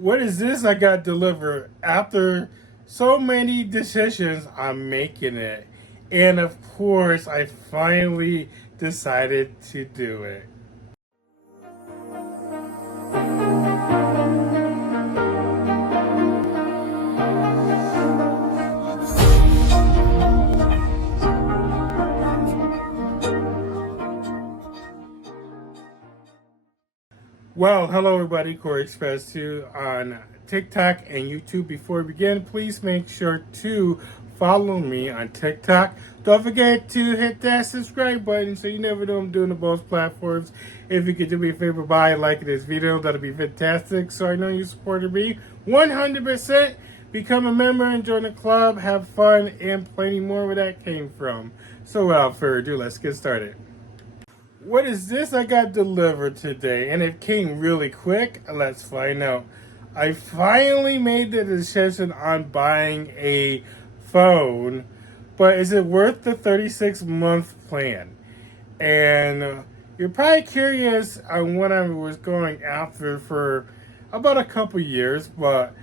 What is this I got delivered? After so many decisions, I'm making it. And of course, I finally decided to do it. Well, hello everybody, Corey Express 2 on TikTok and YouTube. Before we begin, please make sure to follow me on TikTok. Don't forget to hit that subscribe button so you never know I'm doing on both platforms. If you could do me a favor by liking this video, that'll be fantastic. So I know you supported me 100%. Become a member and join the club, have fun, and plenty more where that came from. So without further ado, let's get started. What is this I got delivered today? And it came really quick. Let's find out. I finally made the decision on buying a phone, but is it worth the 36-month plan? And you're probably curious on what I was going after for about a couple years, but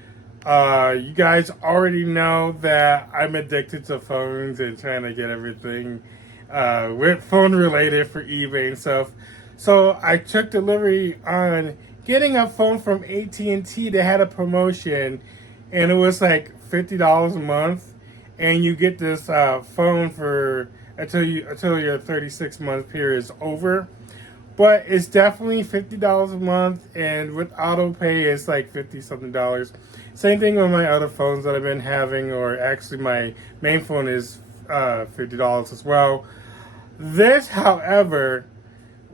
you guys already know that I'm addicted to phones and trying to get everything with phone related for eBay and stuff. So I took delivery on getting a phone from AT&T that had a promotion, and it was like $50 a month, and you get this phone for until your 36-month period is over. But it's definitely $50 a month, and with auto pay it's like $50-something. Same thing with my other phones that I've been having, or actually my main phone is $50 as well. This, however,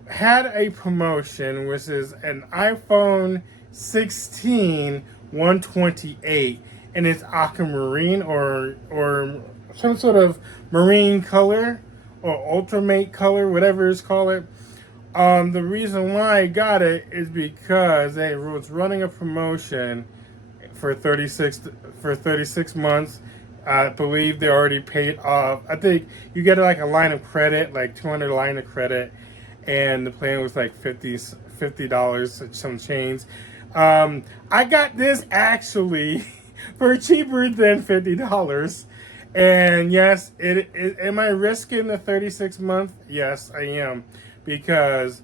had a promotion, which is an iPhone 16 128, and it's aquamarine or some sort of marine color or ultramate color, whatever it's called. The reason why I got it is because it was running a promotion for 36 months. I believe they already paid off. I think you get like a line of credit, like 200 line of credit, and the plan was like $50 some change. I got this actually for cheaper than $50. And yes, am I risking the 36-month? Yes, I am, because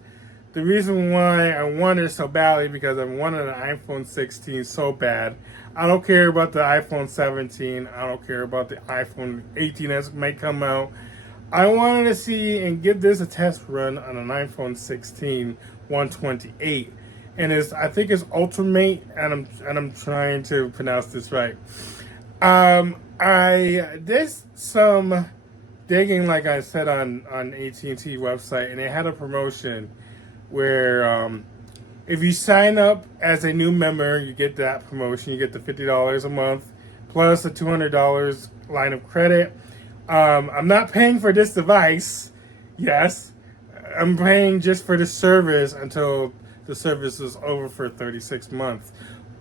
the reason why I wanted it so badly because I wanted an iPhone 16 so bad. I don't care about the iPhone 17. I don't care about the iPhone 18 that might come out. I wanted to see and give this a test run on an iPhone 16 128, and I think it's Ultimate, and I'm trying to pronounce this right. I did some digging, like I said, on AT&T website, and they had a promotion where if you sign up as a new member, you get that promotion. You get the $50 a month plus a $200 line of credit. I'm not paying for this device. Yes, I'm paying just for the service until the service is over for 36 months.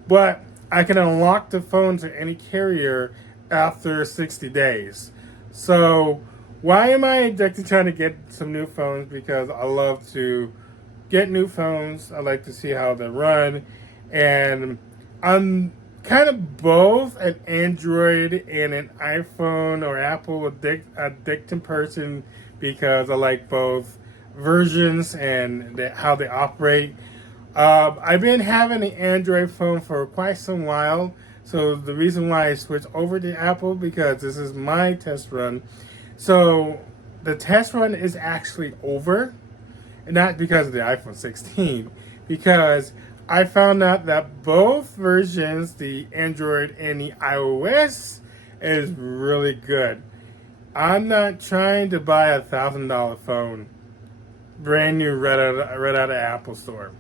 But I can unlock the phone to any carrier after 60 days. So why am I addicted to trying to get some new phones? Because I love to get new phones. I like to see how they run, and I'm kind of both an Android and an iPhone or Apple addicted person, because I like both versions and how they operate. I've been having an Android phone for quite some while, so the reason why I switched over to Apple, because this is my test run. So the test run is actually over. Not because of the iPhone 16, because I found out that both versions, the Android and the iOS, is really good. I'm not trying to buy a $1,000 phone, brand new, right out of Apple Store.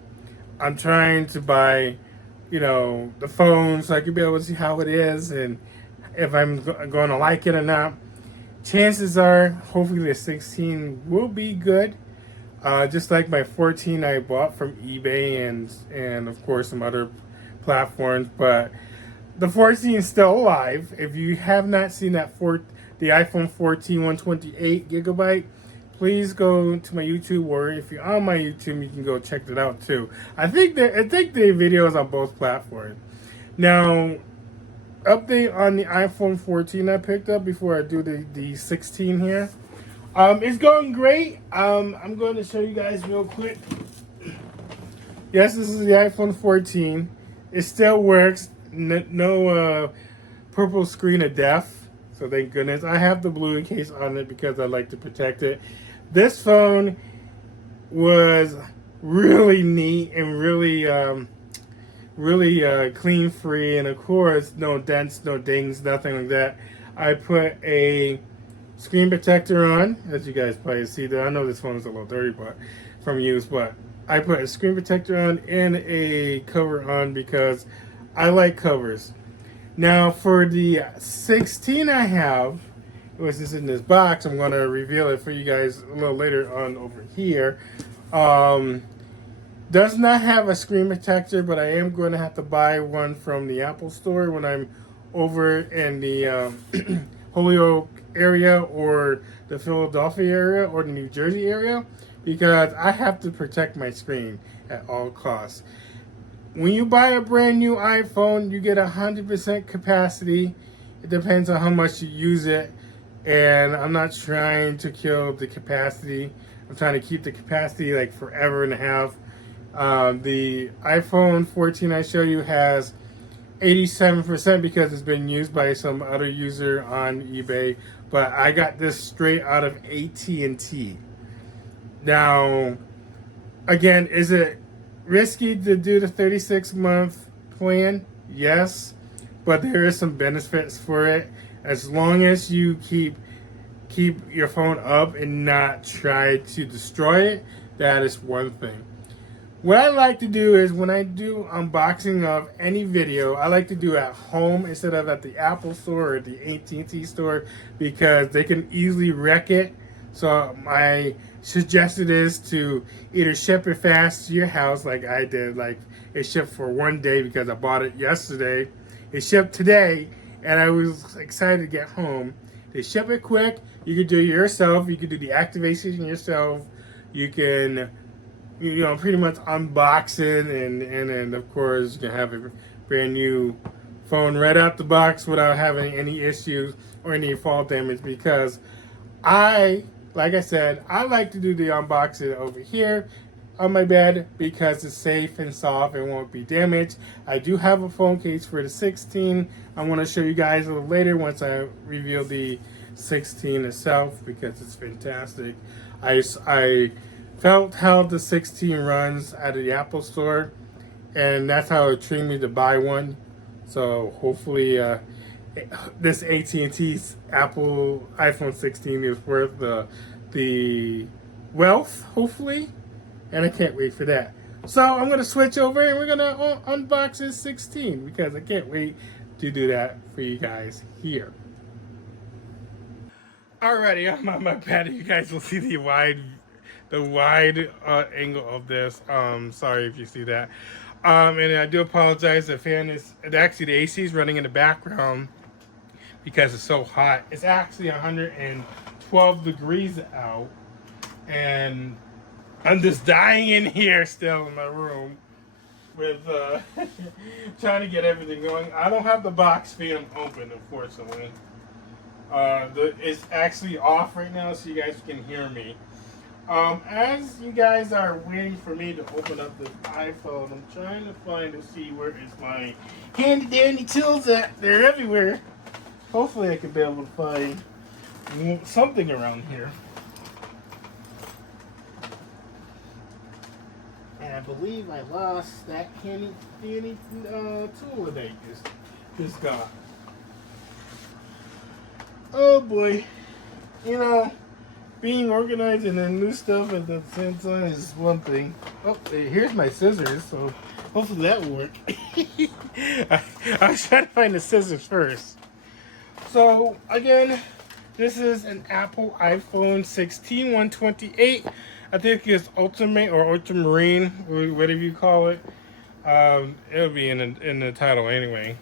I'm trying to buy, the phone so I can be able to see how it is and if I'm going to like it or not. Chances are, hopefully the 16 will be good. Just like my 14 I bought from eBay and of course some other platforms, but the 14 is still alive. If you have not seen the iPhone 14 128GB, please go to my YouTube, or if you're on my YouTube, you can go check it out too. I think the video is on both platforms. Now, update on the iPhone 14 I picked up before I do the 16 here. It's going great. I'm going to show you guys real quick. Yes, this is the iPhone 14. It still works. No purple screen of death. So thank goodness. I have the blue case on it because I like to protect it. This phone was really neat and really clean free, and of course no dents, no dings, nothing like that. I put a screen protector on, as you guys probably see that. I know this phone is a little dirty but from use, but I put a screen protector on and a cover on because I like covers. Now for the 16 I have, which is in this box, I'm going to reveal it for you guys a little later on over here. Does not have a screen protector, but I am going to have to buy one from the Apple store when I'm over in the Holyoke area or the Philadelphia area or the New Jersey area, because I have to protect my screen at all costs. When you buy a brand new iPhone, you get 100% capacity. It depends on how much you use it, and I'm not trying to kill the capacity. I'm trying to keep the capacity like forever and a half. The iPhone 14 I show you has 87% because it's been used by some other user on eBay, but I got this straight out of AT&T. Now, again, is it risky to do the 36-month plan? Yes, but there is some benefits for it as long as you keep your phone up and not try to destroy it. That is one thing. What I like to do is when I do unboxing of any video, I like to do at home instead of at the Apple store or the AT&T store, because they can easily wreck it. So my suggestion is to either ship it fast to your house like I did. Like it shipped for one day because I bought it yesterday. It shipped today and I was excited to get home. They ship it quick. You can do it yourself. You can do the activation yourself. You can pretty much unbox it, and of course you can have a brand new phone right out the box without having any issues or any fall damage, because like I said, I like to do the unboxing over here on my bed because it's safe and soft and won't be damaged. I do have a phone case for the 16. I want to show you guys a little later once I reveal the 16 itself, because it's fantastic. I felt how the 16 runs at the Apple store, and that's how it treated me to buy one. So hopefully this AT&T's Apple iPhone 16 is worth the wealth, hopefully, and I can't wait for that. So I'm going to switch over and we're going to unbox this 16 because I can't wait to do that for you guys here. Alrighty, I'm on my bed. You guys will see the wide angle of this. Sorry if you see that. And I do apologize. The fan is actually, the AC is running in the background because it's so hot. It's actually 112 degrees out, and I'm just dying in here still in my room with trying to get everything going. I don't have the box fan open, unfortunately. It's actually off right now, so you guys can hear me. As you guys are waiting for me to open up this iPhone, I'm trying to find and see where is my handy dandy tools at. They're everywhere. Hopefully I can be able to find something around here. And I believe I lost that handy dandy tool that I just got. Oh boy. Being organized and then new stuff at the same time is one thing. Oh, here's my scissors, so hopefully that will work. I was trying to find the scissors first. So, again, this is an Apple iPhone 16 128. I think it's Ultimate or Ultramarine, whatever you call it. It'll be in the title anyway.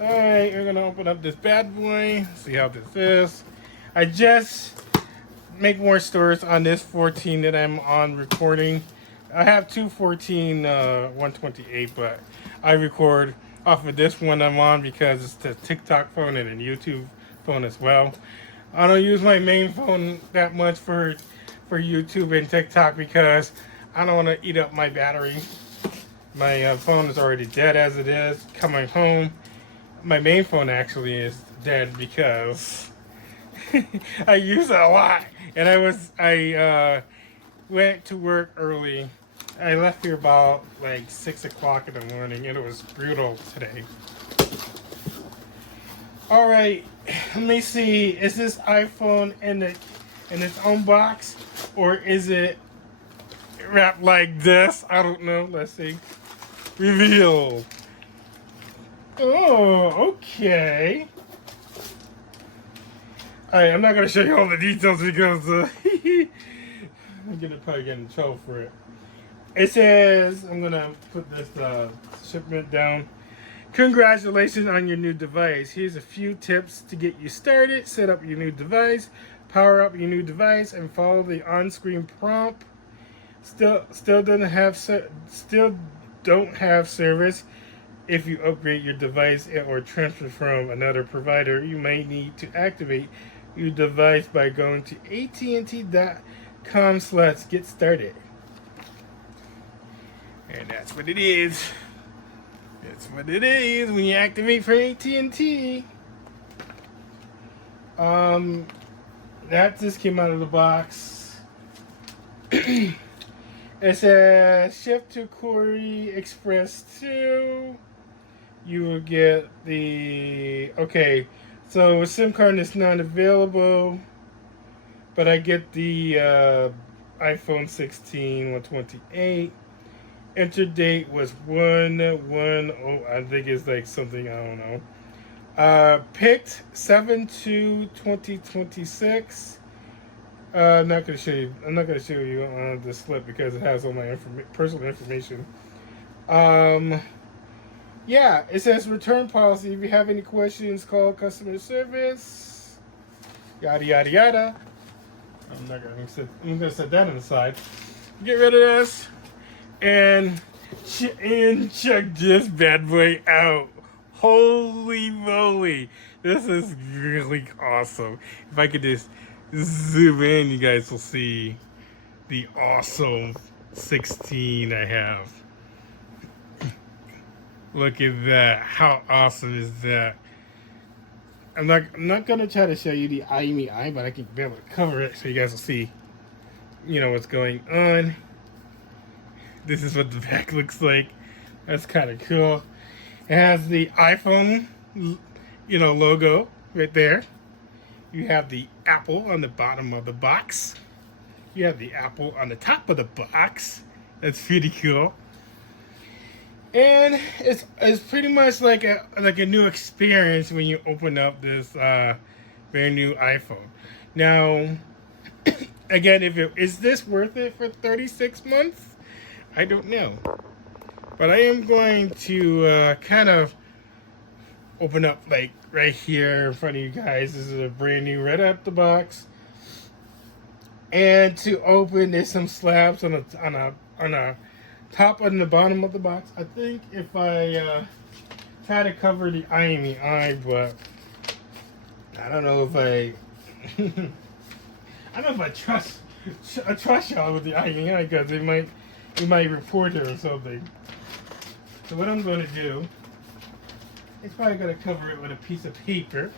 Alright, we're going to open up this bad boy, see how this is. I just make more stories on this 14 that I'm on recording I have two 128, but I record off of this one I'm on because it's the TikTok phone and a YouTube phone as well. I don't use my main phone that much for YouTube and TikTok because I don't want to eat up my battery. My phone is already dead as it is. Coming home, my main phone actually is dead because I use it a lot. And I went to work early. I left here about like 6 o'clock in the morning, and it was brutal today. All right, let me see. Is this iPhone in its own box, or is it wrapped like this? I don't know. Let's see. Reveal. Oh, okay. Alright, I'm not gonna show you all the details because I'm gonna probably get in trouble for it. It says, I'm gonna put this shipment down. Congratulations on your new device. Here's a few tips to get you started. Set up your new device, power up your new device, and follow the on-screen prompt. Still don't have service. If you upgrade your device or transfer from another provider, you may need to activate your device by going to AT&T.com/get started. And that's what it is. That's what it is when you activate for AT&T. That just came out of the box. It says ship to Corey Express 2. You will get the so SIM card is not available, but I get the iPhone 16 128. Enter date was 1/10. I think it's like something, I don't know. Picked 7/2/2026. I'm not gonna show you on the slip because it has all my personal information. Yeah, it says return policy. If you have any questions, call customer service. Yada yada yada. I'm gonna set that on the side. Get rid of this and check this bad boy out. Holy moly, this is really awesome. If I could just zoom in, you guys will see the awesome 16 I have. Look at that. How awesome is that? I'm not gonna try to show you the eye, but I can be able to cover it so you guys will see, what's going on. This is what the back looks like. That's kind of cool. It has the iPhone, logo right there. You have the Apple on the bottom of the box. You have the Apple on the top of the box. That's pretty cool. And it's pretty much like a new experience when you open up this brand new iPhone. Now, again, is this worth it for 36 months? I don't know, but I am going to kind of open up like right here in front of you guys. This is a brand new right out the box, and to open there's some slabs on a top and the bottom of the box. I think if I try to cover the eye, but I don't know if I trust y'all with the eye because it might report it or something. So what I'm going to do is probably going to cover it with a piece of paper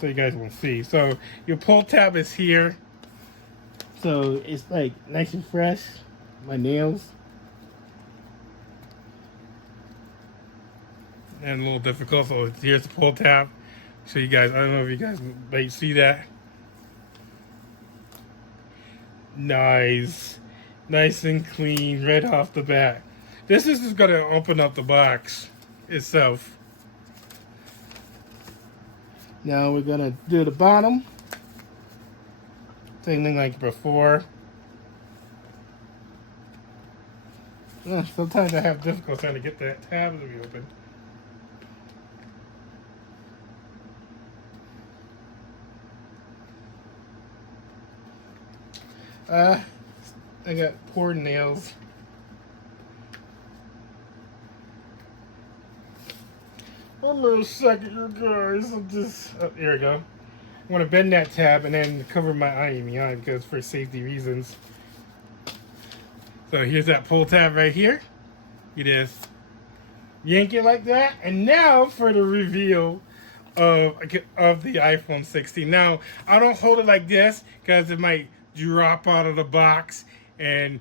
so you guys won't see. So your pull tab is here. So it's like nice and fresh. My nails. And a little difficult. So here's the pull tab. So you guys, I don't know if you guys might see that. Nice. Nice and clean right off the bat. This is just going to open up the box itself. Now we're going to do the bottom. Same thing like before. Sometimes I have difficulty trying to get that tab to be open. I got poor nails. One little second, you guys. I'm just, oh, there we go. I want to bend that tab and then cover my eye in the eye because for safety reasons. So here's that pull tab right here. You just yank it like that. And now for the reveal of the iPhone 16. Now, I don't hold it like this because it might drop out of the box and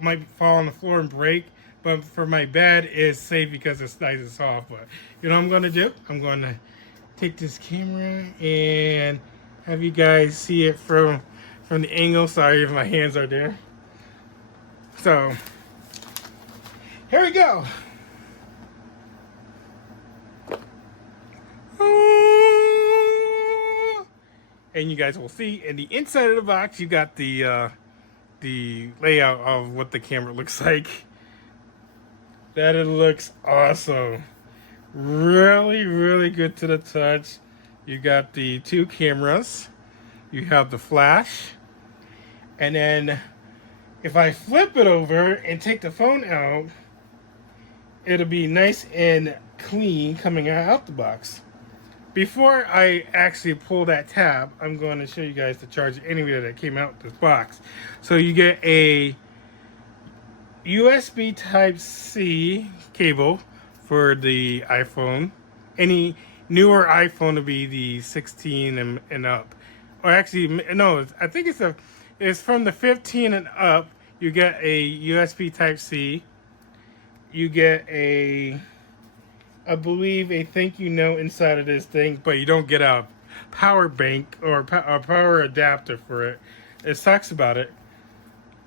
might fall on the floor and break. But for my bed, it's safe because it's nice and soft. But you know what I'm going to do? I'm going to take this camera and have you guys see it from the angle. Sorry if my hands are there. So, here we go. And you guys will see in the inside of the box, you got the layout of what the camera looks like. That it looks awesome. Really, really good to the touch. You got the 2 cameras. You have the flash. And then if I flip it over and take the phone out, it'll be nice and clean coming out the box. Before I actually pull that tab, I'm going to show you guys the charger anyway that came out this box. So you get a USB Type-C cable for the iPhone. Any newer iPhone to be the 16 and up. Or actually, no, I think it's from the 15 and up. You get a USB Type-C. You get I believe a thank you note inside of this thing, but you don't get a power bank or a power adapter for it. It talks about it.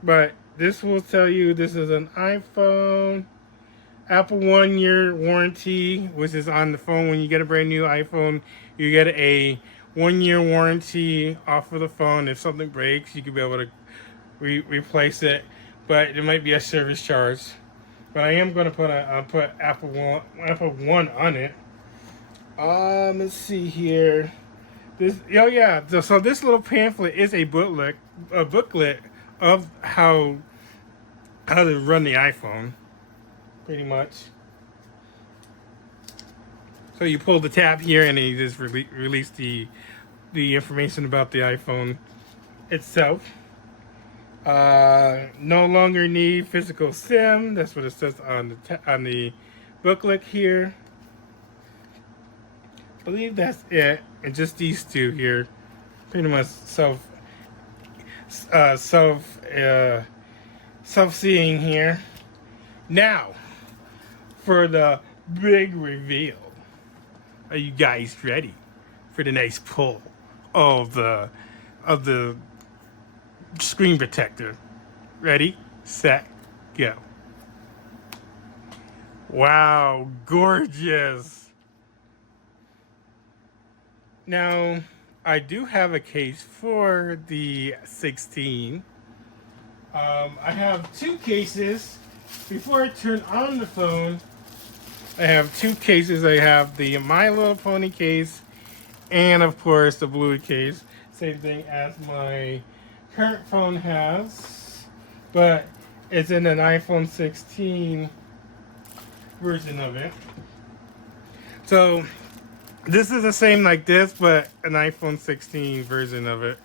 But this will tell you this is an iPhone, Apple 1-year warranty, which is on the phone. When you get a brand new iPhone, you get a 1-year warranty off of the phone. If something breaks, you can be able to replace it. But it might be a service charge. But I am going to put Apple One on it. Let's see here. So this little pamphlet is a booklet of how to run the iPhone, pretty much. So you pull the tab here, and you just release the information about the iPhone itself. No longer need physical SIM. That's what it says on the booklet here. I believe that's it, and just these 2 here, pretty much self-seeing here. Now, for the big reveal. Are you guys ready for the nice pull of the screen protector? Ready, set, go. Wow, gorgeous. Now, I do have a case for the 16. I have 2 cases. Before I turn on the phone, I have 2 cases. I have the My Little Pony case and, of course, the Bluey case. Same thing as my current phone has, but it's in an iPhone 16 version of it. So this is the same like this, but an iPhone 16 version of it.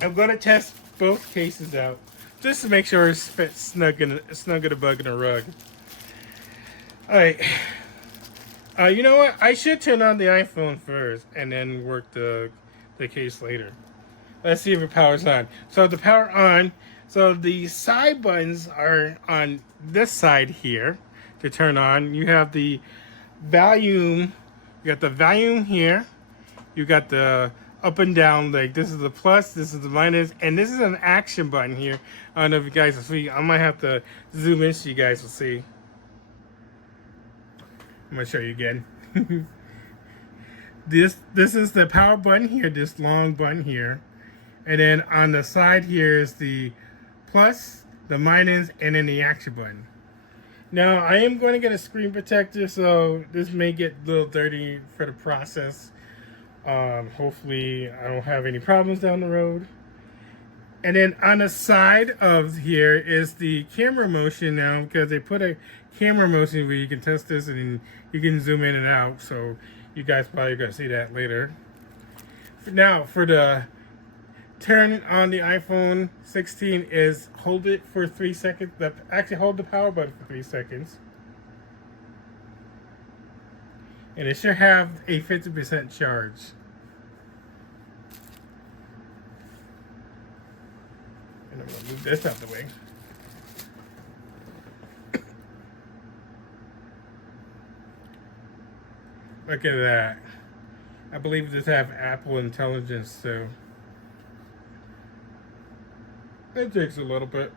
I'm going to test both cases out just to make sure it's fit snug in a bug in a rug. Alright. You know what? I should turn on the iPhone first and then work the case later. Let's see if it powers on. So the power on. So the side buttons are on this side here to turn on. You have the volume. You got the volume here. You got the up and down. Like this is the plus, this is the minus, and this is an action button here. I don't know if you guys will see. I might have to zoom in so you guys will see. I'm gonna show you again. This is the power button here. This long button here. And then on the side here is the plus, the minus, and then the action button. Now, I am going to get a screen protector, so this may get a little dirty for the process. Hopefully, I don't have any problems down the road. And then on the side of here is the camera motion now, because they put a camera motion where you can test this and you can zoom in and out. So you guys probably gonna see that later. Now for the turn on the iPhone 16 is hold it for 3 seconds. Actually hold the power button for 3 seconds. And it should have a 50% charge. And I'm gonna move this out the way. Look at that. I believe this have Apple Intelligence too. It takes a little bit.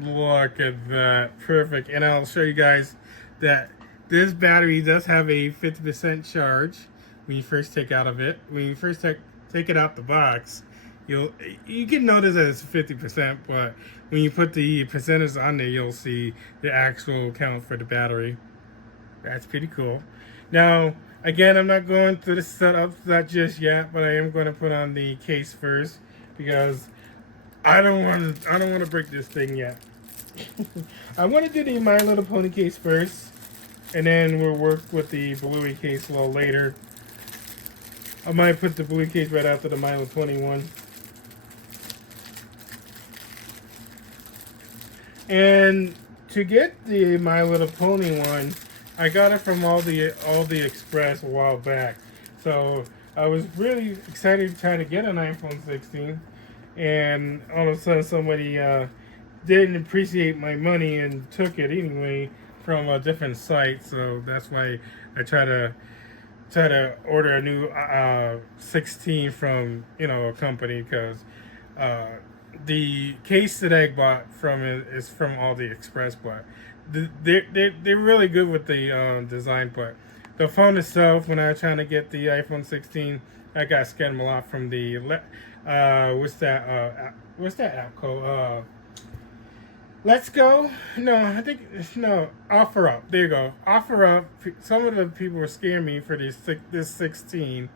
Look at that. Perfect. And I'll show you guys that this battery does have a 50% charge when you first take out of it. When you first take it out the box, you can notice that it's 50%, but when you put the percentage on there, you'll see the actual count for the battery. That's pretty cool. Now, again, I'm not going through the setup not just yet, but I am going to put on the case first because I don't want to break this thing yet. I want to do the My Little Pony case first, and then we'll work with the Bluey case a little later. I might put the Bluey case right after the My Little Pony one. And to get the My Little Pony one, I got it from all the Express a while back. So I was really excited to try to get an iPhone 16, and all of a sudden somebody didn't appreciate my money and took it anyway from a different site. So that's why I try to order a new 16 from a company, because the case that I bought from it is from all the Express, but they're really good with the design. But the phone itself, when I was trying to get the iPhone 16, I got scammed a lot from the what's that app called? Let's Go? No, I think no. OfferUp. There you go. OfferUp. Some of the people were scamming me for this 16,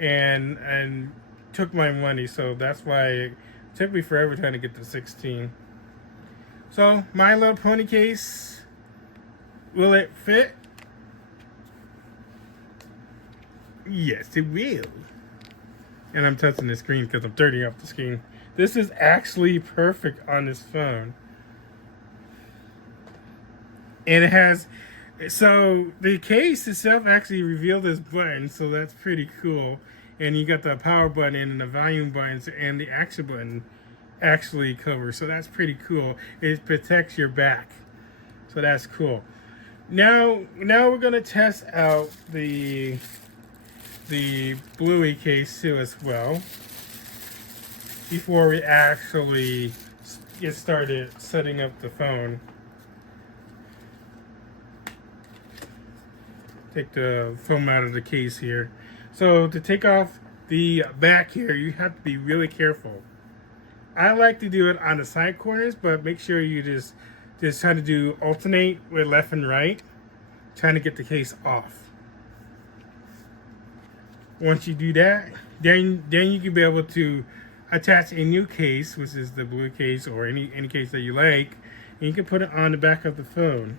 and took my money. So that's why it took me forever trying to get the 16. So My Little Pony case. Will it fit? Yes, it will. And I'm touching the screen because I'm turning up the screen. This is actually perfect on this phone. And it has, so the case itself actually revealed this button, so that's pretty cool. And you got the power button and the volume buttons and the action button actually cover, so that's pretty cool. It protects your back, so that's cool. Now we're gonna test out the Bluey case too as well, before we actually get started setting up the phone. Take the film out of the case here. So to take off the back here, you have to be really careful. I like to do it on the side corners, but make sure you just try to do alternate with left and right, trying to get the case off. Once you do that, then you can be able to attach a new case, which is the blue case or any case that you like, and you can put it on the back of the phone.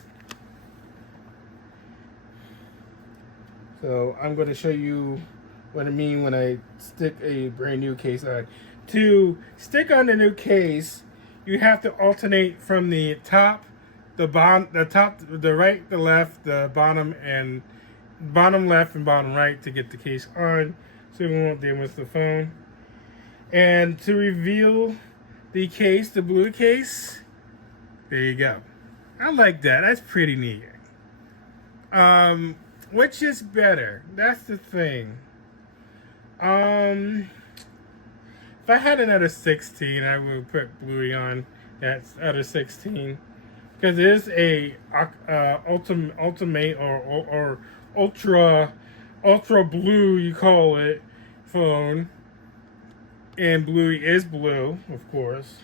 So I'm going to show you what I mean when I stick a brand new case on. To stick on the new case, you have to alternate from the top, the bottom, the right, the left, the bottom, and bottom left and bottom right to get the case on, so we won't damage the phone. And to reveal the case, the blue case, there you go. I like that. That's pretty neat. Which is better? That's the thing. If I had another 16, I would put Bluey on that other 16, because it is a ultimate or ultra blue, you call it, phone, and Bluey is blue, of course.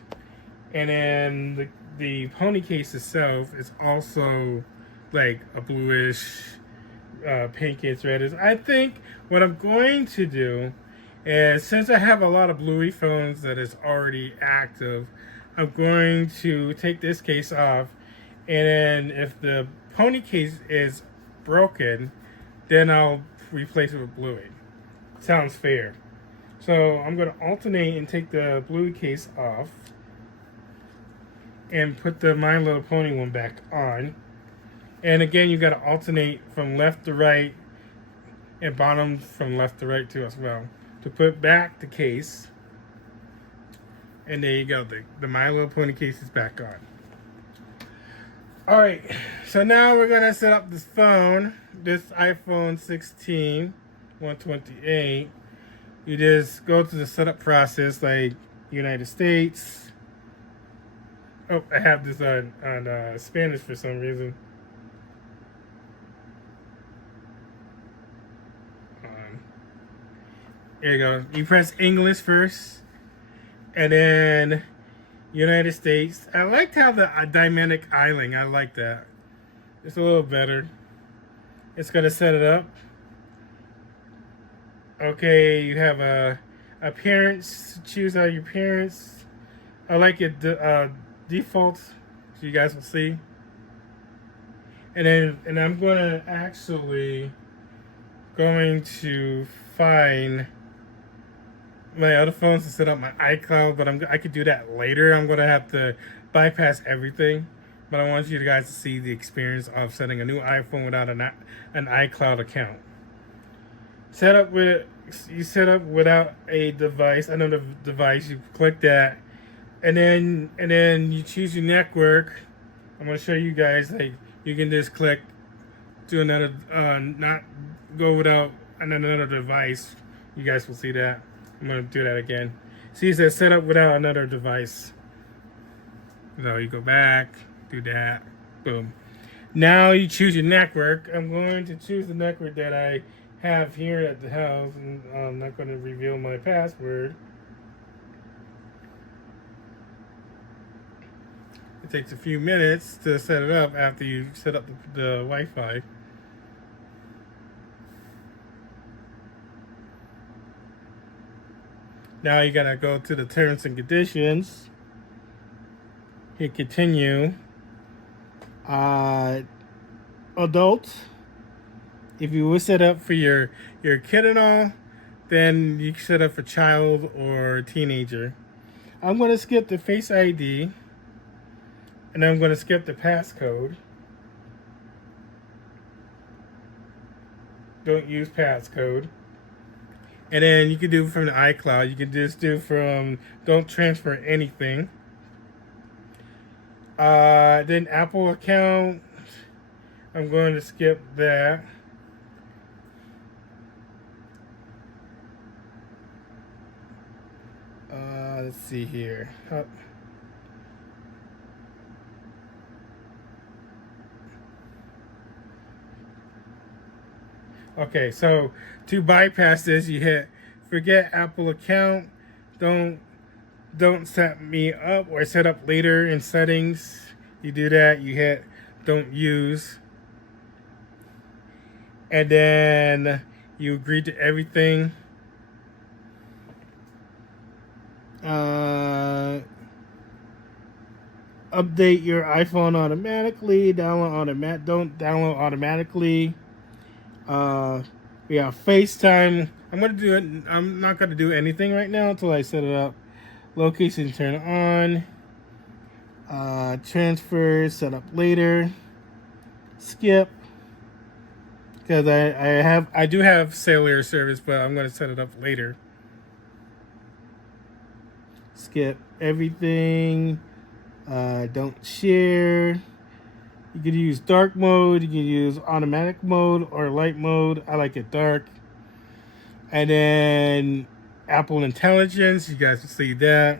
And then the pony case itself is also like a bluish, paint case red is, I think what I'm going to do is, since I have a lot of Bluey phones that is already active, I'm going to take this case off, and then if the Pony case is broken, then I'll replace it with Bluey. Sounds fair. So I'm going to alternate and take the Bluey case off and put the My Little Pony one back on. And again, you got to alternate from left to right and bottom from left to right too as well to put back the case. And there you go. The My Little Pony case is back on. Alright, so now we're going to set up this phone, this iPhone 16, 128. You just go to the setup process like United States. Oh, I have this on Spanish for some reason. There you go. You press English first, and then United States. I liked how the dynamic island. I like that. It's a little better. It's gonna set it up. Okay, you have a parents. Choose out your parents. I like it default, so you guys will see. And I'm gonna actually going to find my other phones to set up my iCloud, but I could do that later. I'm gonna have to bypass everything, but I want you guys to see the experience of setting a new iPhone without an iCloud account. You set up without a device, another device. You click that, and then you choose your network. I'm gonna show you guys, like, you can just click to another, not go without another device. You guys will see that. I'm going to do that again. See, it says set up without another device. So you go back, do that, boom. Now you choose your network. I'm going to choose the network that I have here at the house, and I'm not going to reveal my password. It takes a few minutes to set it up after you set up the Wi-Fi. Now you gotta go to the terms and conditions. Hit continue. Adult. If you were set up for your kid and all, then you can set up for child or teenager. I'm gonna skip the Face ID, and I'm gonna skip the passcode. Don't use passcode. And then you can do from the iCloud. You can just do from don't transfer anything. Then Apple account. I'm going to skip that. Let's see here. Okay, so to bypass this, you hit forget Apple account. Don't set me up or set up later in settings. You do that, you hit don't use. And then you agree to everything. Update your iPhone automatically. Don't download automatically. We have FaceTime. I'm not gonna do anything right now until I set it up. Location turn on. Transfer set up later. Skip. Because I do have cellular service, but I'm gonna set it up later. Skip everything. Don't share. You can use dark mode, you can use automatic mode or light mode. I like it dark. And then Apple Intelligence, you guys will see that.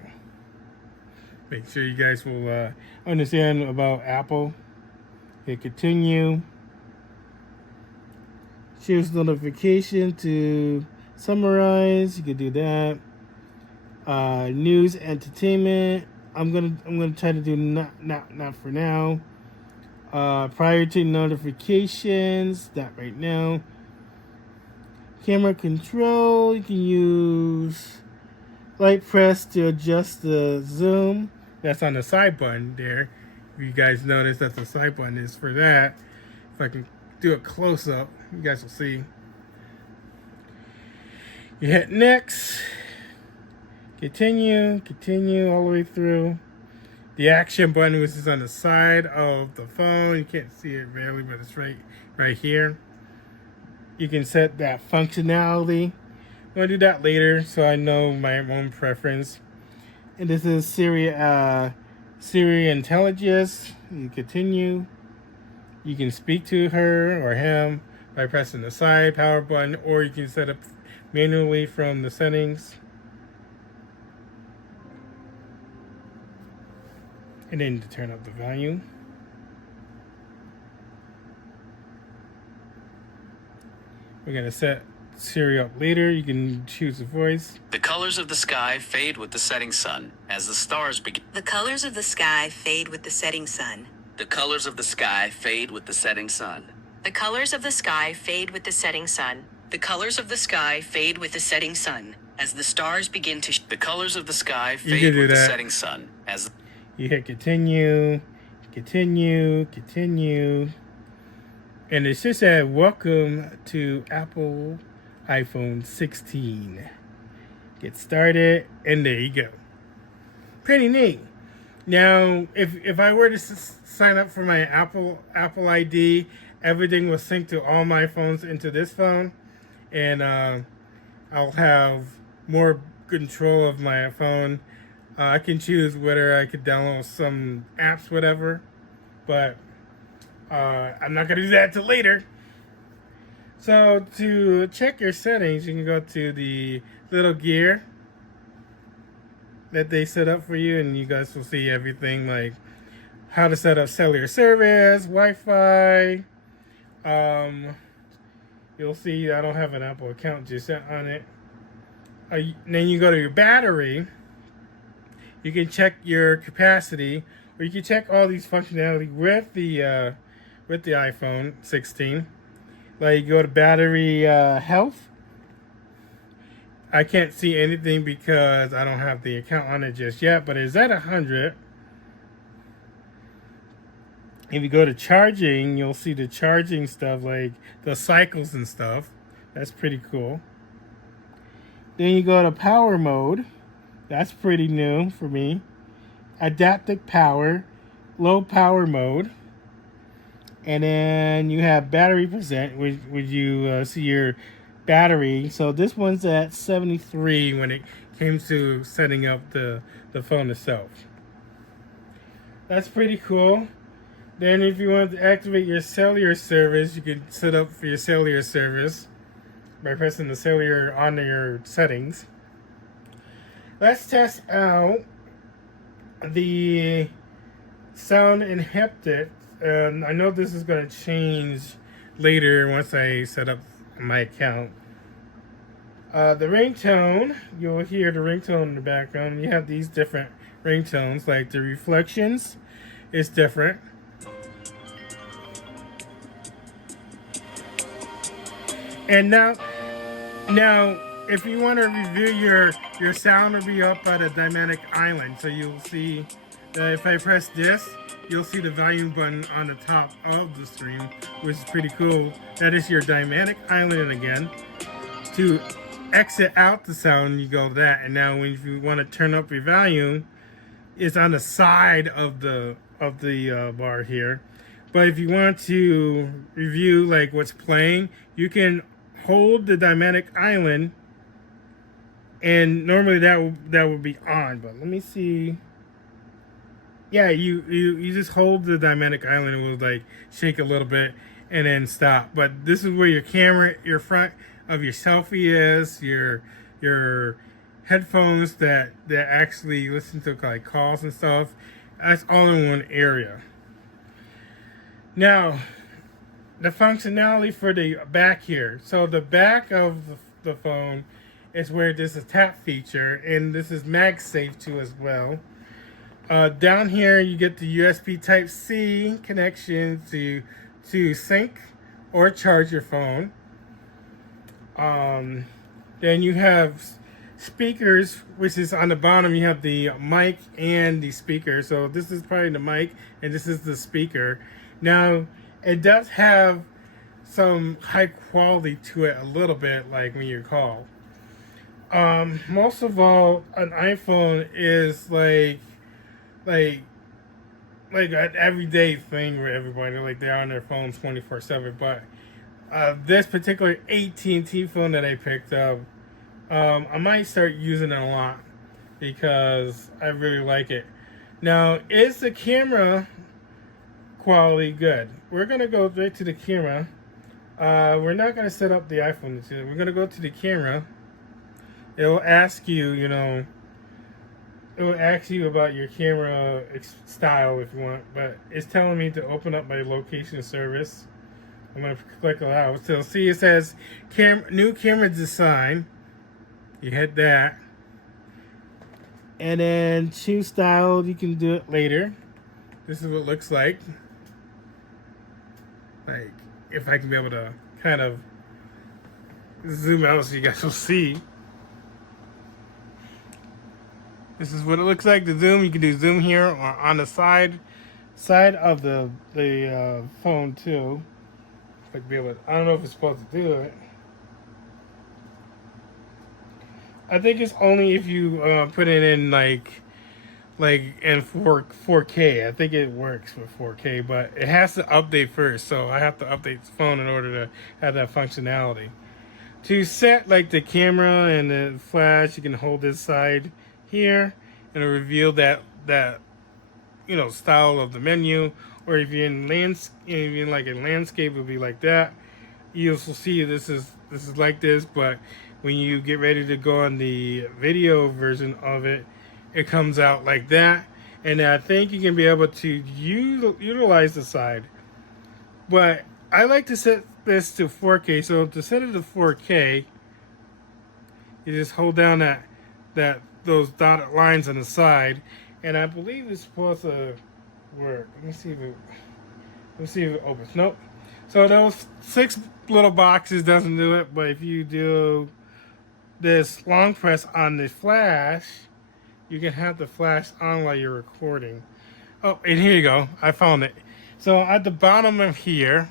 Make sure you guys will understand about Apple. Hit continue. Choose notification to summarize. You can do that. News, entertainment. I'm gonna try to do not for now. Priority notifications, not right now. Camera control, you can use light press to adjust the zoom. That's on the side button there. If you guys notice that the side button is for that. If I can do a close up, you guys will see. You hit next, continue all the way through. The action button, which is on the side of the phone, you can't see it barely, but it's right here. You can set that functionality. I'm gonna do that later, so I know my own preference. And this is Siri Intelligence. You continue. You can speak to her or him by pressing the side power button, or you can set up manually from the settings. And then to turn up the volume. We're gonna set Siri up later. You can choose a voice. The colors of the sky fade with the setting sun as the stars begin. The colors of the sky fade with the setting sun. The colors of the sky fade with the setting sun. The colors of the sky fade with the setting sun. The colors of the sky fade with the setting sun as the stars begin to. The colors of the sky fade with the setting sun as. You hit continue, and it just said welcome to Apple iPhone 16. Get started, and there you go. Pretty neat. Now, if I were to sign up for my Apple ID, everything will sync to all my phones into this phone, and I'll have more control of my phone. I can choose whether I could download some apps, whatever, but I'm not going to do that till later. So to check your settings, you can go to the little gear that they set up for you, and you guys will see everything like how to set up cellular service, Wi-Fi. You'll see I don't have an Apple account just on it. Then you go to your battery. You can check your capacity, or you can check all these functionality with the iPhone 16. Like you go to battery health. I can't see anything because I don't have the account on it just yet, but it's at 100. If you go to charging, you'll see the charging stuff, like the cycles and stuff. That's pretty cool. Then you go to power mode. That's pretty new for me. Adaptive power, low power mode. And then you have battery percent, which you see your battery. So this one's at 73 when it came to setting up the phone itself. That's pretty cool. Then if you want to activate your cellular service, you can set up for your cellular service by pressing the cellular on your settings. Let's test out the sound inhibited. I know this is going to change later once I set up my account. The ringtone, you'll hear the ringtone in the background. You have these different ringtones, like the reflections is different. And now if you want to review your sound will be up at a dynamic island. So you'll see that if I press this, you'll see the volume button on the top of the screen, which is pretty cool. That is your dynamic island again. To exit out the sound, you go to that. And now when you want to turn up your volume, it's on the side of the bar here. But if you want to review like what's playing, you can hold the dynamic island, and normally that would be on, but let me see. Yeah, you just hold the dynamic island, and it will like shake a little bit and then stop. But this is where your camera, your front of your selfie is, your headphones that actually listen to like calls and stuff. That's all in one area. Now, the functionality for the back here. So the back of the phone is where there's a tap feature, and this is MagSafe too as well. Down here, you get the USB Type-C connection to sync or charge your phone. Then you have speakers, which is on the bottom. You have the mic and the speaker. So this is probably the mic, and this is the speaker. Now, it does have some high quality to it a little bit, like when you call. Most of all, an iPhone is like an everyday thing for everybody. Like they're on their phones 24/7. But this particular AT&T phone that I picked up, I might start using it a lot because I really like it. Now, is the camera quality good? We're gonna go right to the camera. We're not gonna set up the iPhone. We're gonna go to the camera. It will ask you, it will ask you about your camera style if you want, but it's telling me to open up my location service. I'm going to click allow. So see, it says new camera design. You hit that. And then choose style. You can do it later. This is what it looks like. Like, if I can be able to kind of zoom out so you guys will see. This is what it looks like. The zoom, you can do zoom here or on the side of the phone too. If I can be able to, I don't know if it's supposed to do it. I think it's only if you put it in like in 4K. I think it works with 4K, but it has to update first. So I have to update the phone in order to have that functionality. To set like the camera and the flash, you can hold this side here and it'll reveal that style of the menu. Or if you're in like a landscape, it'll be like that. You'll see this is like this, but when you get ready to go on the video version of it, it comes out like that. And I think you can be able to utilize the side. But I like to set this to 4K. So to set it to 4K, you just hold down those dotted lines on the side, and I believe it's supposed to work. Let me see if it opens. Nope. So those 6 little boxes doesn't do it, but if you do this long press on the flash, you can have the flash on while you're recording. Oh, and here you go. I found it. So at the bottom of here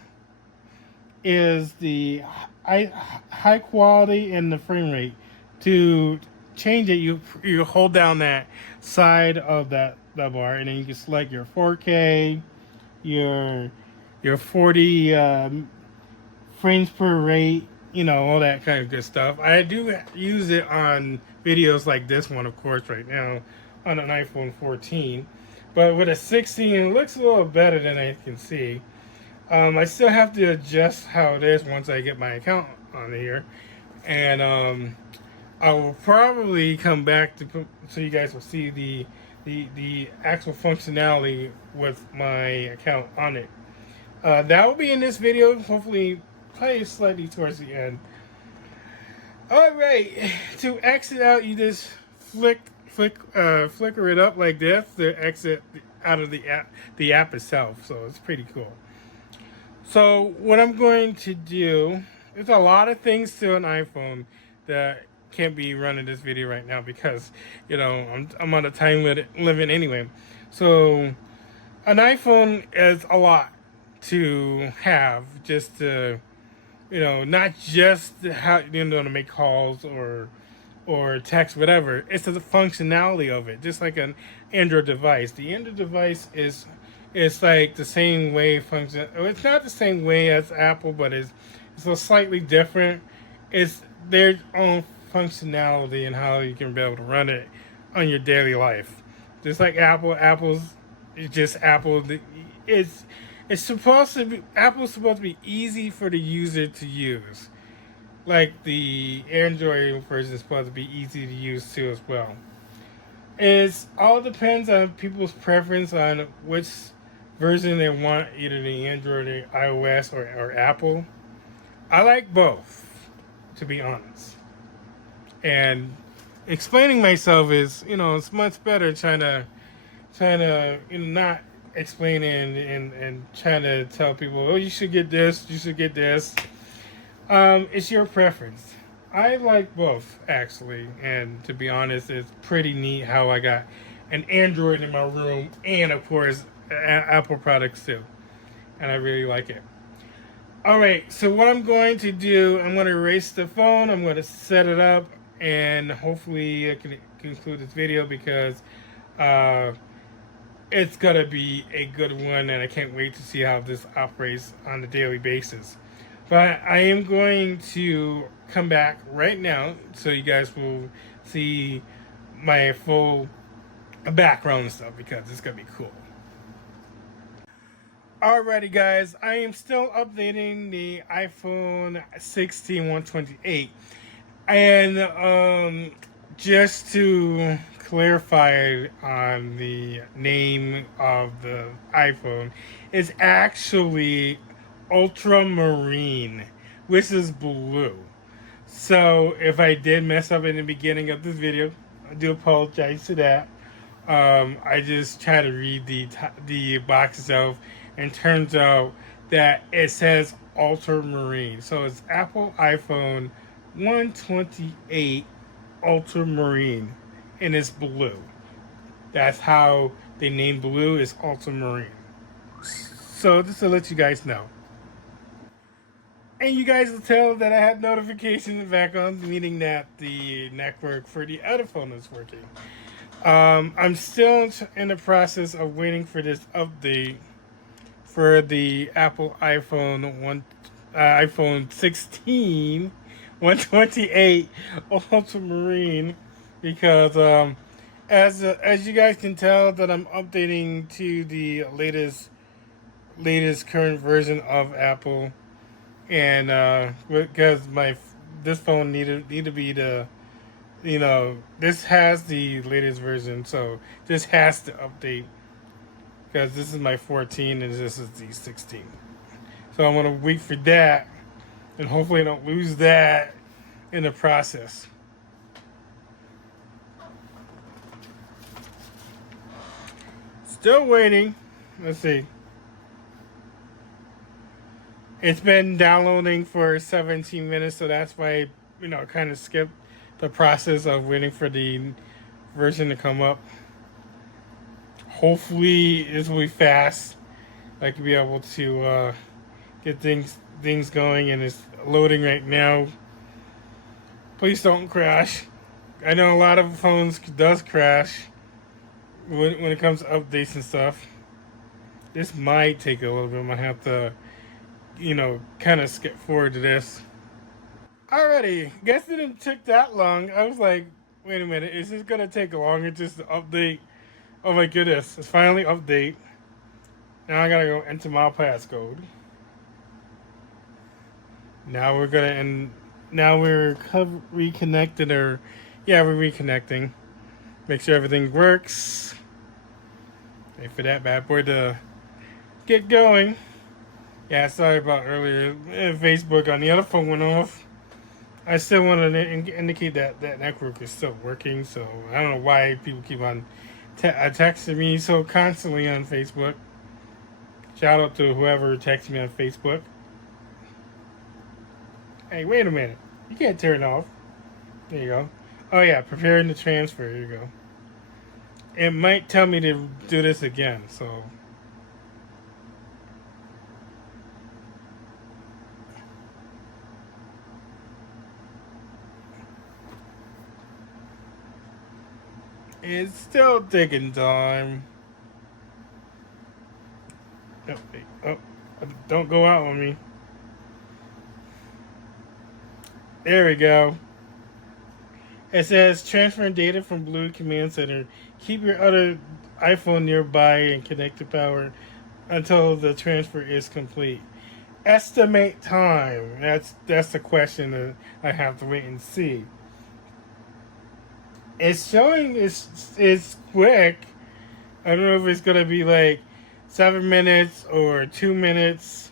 is the high quality and the frame rate. To change it, you hold down that side of that bar, and then you can select your 4K, your 40 frames per rate, all that kind of good stuff. I do use it on videos like this one, of course, right now on an iPhone 14. But with a 16, it looks a little better than I can see. I still have to adjust how it is once I get my account on here. And I will probably come back so you guys will see the actual functionality with my account on it. That will be in this video, hopefully probably slightly towards the end. Alright, to exit out, you just flicker it up like this to exit out of the app itself. So it's pretty cool. So what I'm going to do, there's a lot of things to an iPhone that can't be run in this video right now because I'm on a time limit anyway. So an iPhone is a lot to have, just to not just how to make calls or text, whatever. It's the functionality of it, just like an Android device. The Android device is like the same way function. It's not the same way as Apple, but it's a slightly different. It's their own functionality and how you can be able to run it on your daily life. Just like Apple's just Apple. It's supposed to be, Apple's supposed to be easy for the user to use. Like the Android version is supposed to be easy to use too as well. It all depends on people's preference on which version they want, either the Android or iOS or Apple. I like both, to be honest. And explaining myself is, it's much better trying trying to, not explaining and trying to tell people, oh, you should get this, you should get this. It's your preference. I like both, actually, and to be honest, it's pretty neat how I got an Android in my room and, of course, Apple products too, and I really like it. All right, so what I'm going to do, I'm going to erase the phone, I'm going to set it up, and hopefully I can conclude this video because it's going to be a good one, and I can't wait to see how this operates on a daily basis. But I am going to come back right now so you guys will see my full background and stuff because it's going to be cool. Alrighty guys, I am still updating the iPhone 16 128, and just to clarify on the name of the iPhone, it's actually Ultramarine, which is blue. So if I did mess up in the beginning of this video, I do apologize for that. I just try to read the box itself, and turns out that it says Ultramarine. So it's Apple iPhone 128 Ultramarine, and it's blue. That's how they named blue, is Ultramarine. So just to let you guys know. And you guys will tell that I had notifications back on, meaning that the network for the other phone is working. I'm still in the process of waiting for this update for the Apple iPhone 16 128 Ultramarine, because as you guys can tell that I'm updating to the latest current version of Apple, and because this phone need to be the, this has the latest version, so this has to update because this is my 14 and this is the 16. So I'm gonna wait for that, and hopefully I don't lose that in the process. Still waiting. Let's see. It's been downloading for 17 minutes, so that's why I kind of skipped the process of waiting for the version to come up. Hopefully this will be fast. I can be able to get things going, and it's loading right now. Please don't crash. I know a lot of phones does crash when it comes to updates and stuff. This might take a little bit. I might have to kind of skip forward to this. Alrighty, guess it didn't take that long. I was like, wait a minute, is this gonna take longer just to update? Oh my goodness, it's finally update. Now I gotta go enter my passcode. Now we're reconnected, or yeah, we're reconnecting. Make sure everything works. Wait for that bad boy to get going. Yeah, sorry about earlier. Facebook on the other phone went off. I still want to indicate that that network is still working, so I don't know why people keep on texting me so constantly on Facebook. Shout out to whoever texts me on Facebook. Hey, wait a minute. You can't turn it off. There you go. Oh yeah, preparing the transfer. Here you go. It might tell me to do this again, so... It's still taking time. Oh, wait. Oh, don't go out on me. There we go. It says transferring data from Blue Command Center. Keep your other iPhone nearby and connect to power until the transfer is complete. Estimate time. That's the question that I have to wait and see. It's showing it's quick. I don't know if it's gonna be like 7 minutes or 2 minutes.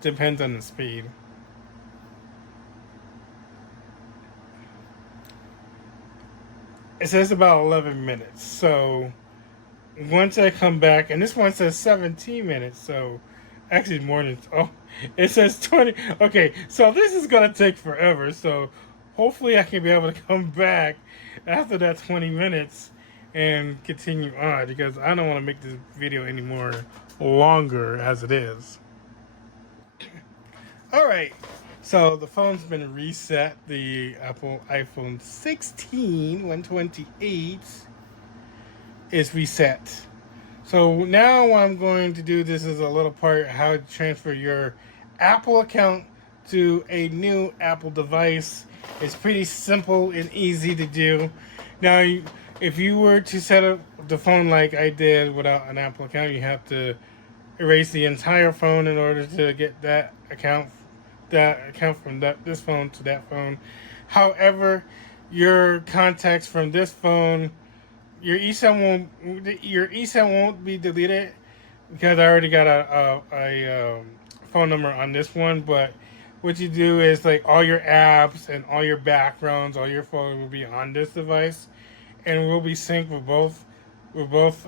Depends on the speed. It says about 11 minutes. So once I come back, and this one says 17 minutes, so actually more than, oh, it says 20. Okay, so this is gonna take forever, so hopefully I can be able to come back after that 20 minutes and continue on, because I don't want to make this video any more longer as it is. All right, so the phone's been reset. The Apple iPhone 16 128 is reset. So now what I'm going to do, this is a little part how to transfer your Apple account to a new Apple device. It's pretty simple and easy to do. Now, if you were to set up the phone like I did without an Apple account, you have to erase the entire phone in order to get that account from this phone to that phone. However, your contacts from this phone, your eSIM won't be deleted, because I already got a phone number on this one. But what you do is, like, all your apps and all your backgrounds, all your photos will be on this device, and will be synced with both with both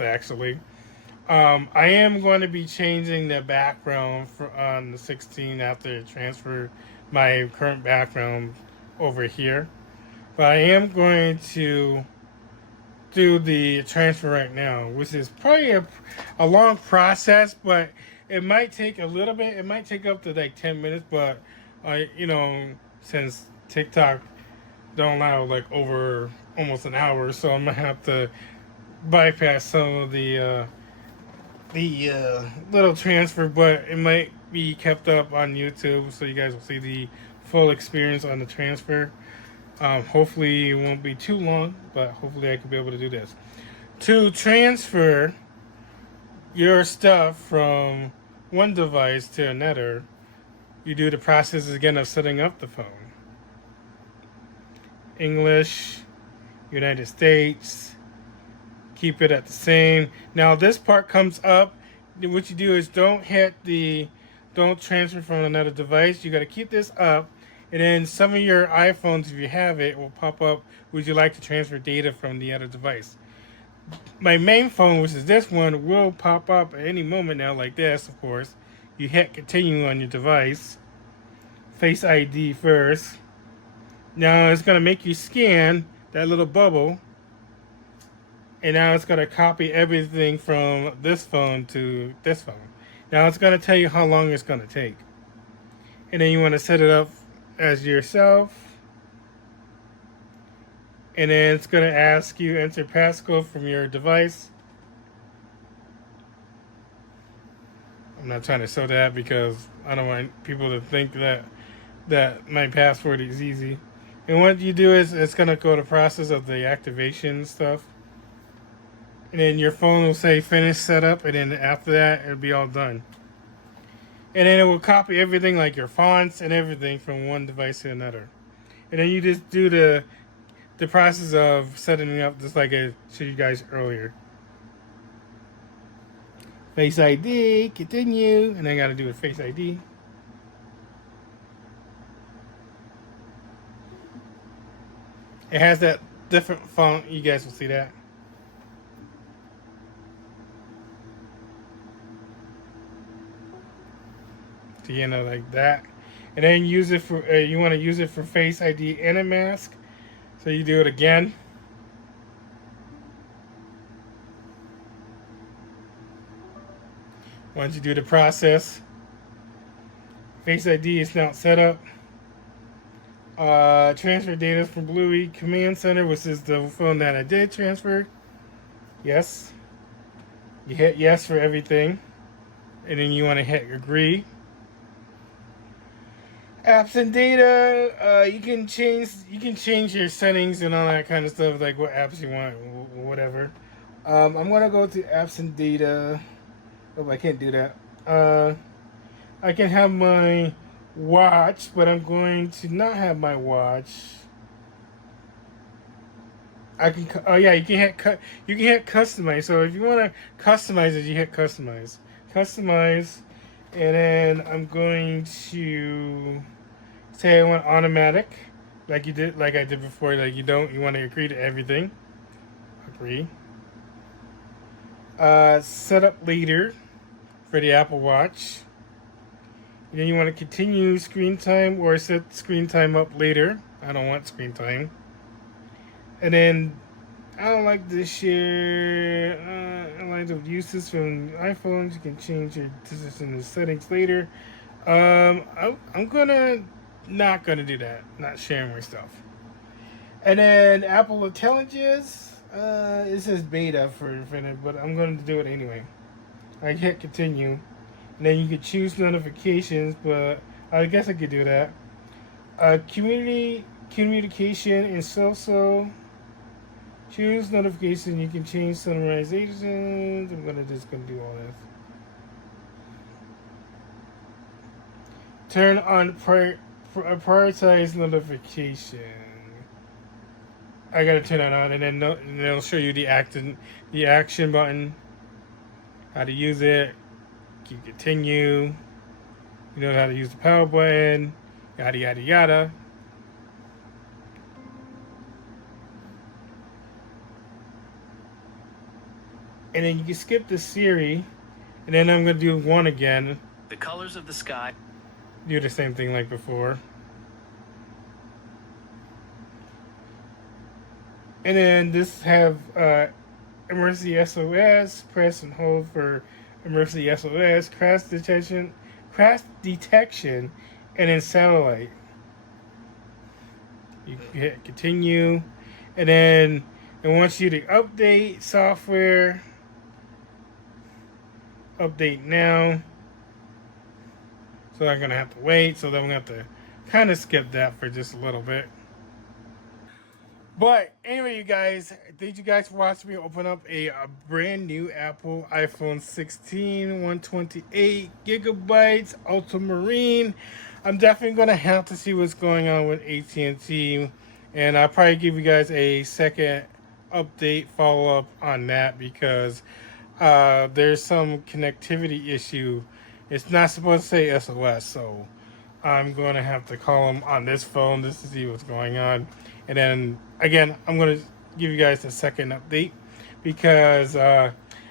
actually. I am going to be changing the background on the 16 after I transfer my current background over here. But I am going to do the transfer right now, which is probably a long process, but it might take a little bit. It might take up to like 10 minutes, but since TikTok don't allow like over almost an hour, so I'm gonna have to bypass some of the little transfer, but it might be kept up on YouTube, so you guys will see the full experience on the transfer. Hopefully it won't be too long, but hopefully I could be able to do this. To transfer your stuff from one device to another, you do the process again of setting up the phone. English, United States, keep it at the same. Now this part comes up. What you do is don't transfer from another device. You got to keep this up, and then some of your iPhones, if you have it, will pop up. Would you like to transfer data from the other device? My main phone, which is this one, will pop up at any moment now, like this. Of course, you hit continue on your device. Face ID first. Now it's gonna make you scan that little bubble. And now it's going to copy everything from this phone to this phone. Now it's going to tell you how long it's going to take. And then you want to set it up as yourself. And then it's going to ask you enter passcode from your device. I'm not trying to show that because I don't want people to think that my password is easy. And what you do is it's going to go the process of the activation stuff. And then your phone will say finish setup, and then after that it'll be all done. And then it will copy everything, like your fonts and everything, from one device to another. And then you just do the process of setting it up just like I showed you guys earlier. Face ID, continue, and then I gotta do a Face ID. It has that different font, you guys will see that. Like that, and then use it for you want to use it for Face ID and a mask, so you do it again. Once you do the process, Face ID is now set up. Transfer data from Bluey Command Center, which is the phone that I did transfer. Yes, you hit yes for everything, and then you want to hit agree. Apps and data, you can change your settings and all that kind of stuff, like what apps you want, whatever. I'm gonna go to apps and data. Oh, I can't do that. I can have my watch, but I'm going to not have my watch. I can. Oh yeah, you can hit customize. So if you want to customize it, you hit customize. Customize. And then I'm going to say I want automatic, like I did before. Like you want to agree to everything. Agree. Set up later for the Apple Watch. And then you want to continue screen time or set screen time up later. I don't want screen time. And then I don't like this share. Lines of uses from iPhones. You can change your decision in settings later. I'm gonna not gonna do that. Not sharing my stuff. And then Apple Intelligence. It says beta for it, but I'm going to do it anyway. I hit continue. And then you could choose notifications, but I guess I could do that. Community communication and so. Choose notification. You can change summarizations. I'm just gonna do all this. Turn on prioritize notification. I gotta turn that on, and then it'll show you the action button, how to use it. You continue. You know how to use the power button. Yada yada yada. And then you can skip the Siri, and then I'm gonna do one again. The colors of the sky. Do the same thing like before. And then this have emergency SOS, press and hold for emergency SOS, crash detection, and then satellite. You hit continue, and then it wants you to update software. Update now. So I'm gonna have to wait. So then we have to kind of skip that for just a little bit. But anyway, you guys, thank you guys for watching me open up a brand new Apple iPhone 16 128GB Ultramarine. I'm definitely going to have to see what's going on with AT&T, and I'll probably give you guys a second update follow-up on that, because there's some connectivity issue. It's not supposed to say SOS, so I'm going to have to call them on this phone just to see what's going on. And then, again, I'm going to give you guys a second update, because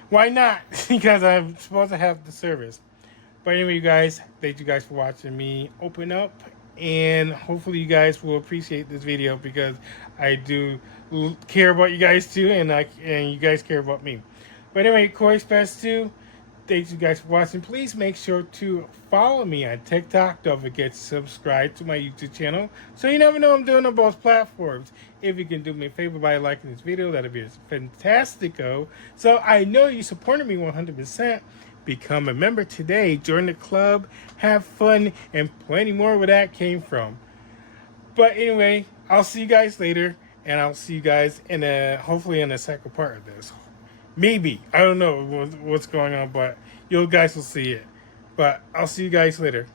why not? Because I'm supposed to have the service. But anyway, you guys, thank you guys for watching me open up. And hopefully you guys will appreciate this video, because I do care about you guys too, and you guys care about me. But anyway, Corey Express 2. Thanks you guys for watching. Please make sure to follow me on TikTok. Don't forget to subscribe to my YouTube channel, so you never know I'm doing on both platforms. If you can do me a favor by liking this video, that'd be fantastico. So I know you supported me 100%. Become a member today. Join the club. Have fun, and plenty more where that came from. But anyway, I'll see you guys later, and I'll see you guys in hopefully in the second part of this. Maybe. I don't know what's going on, but you guys will see it. But I'll see you guys later.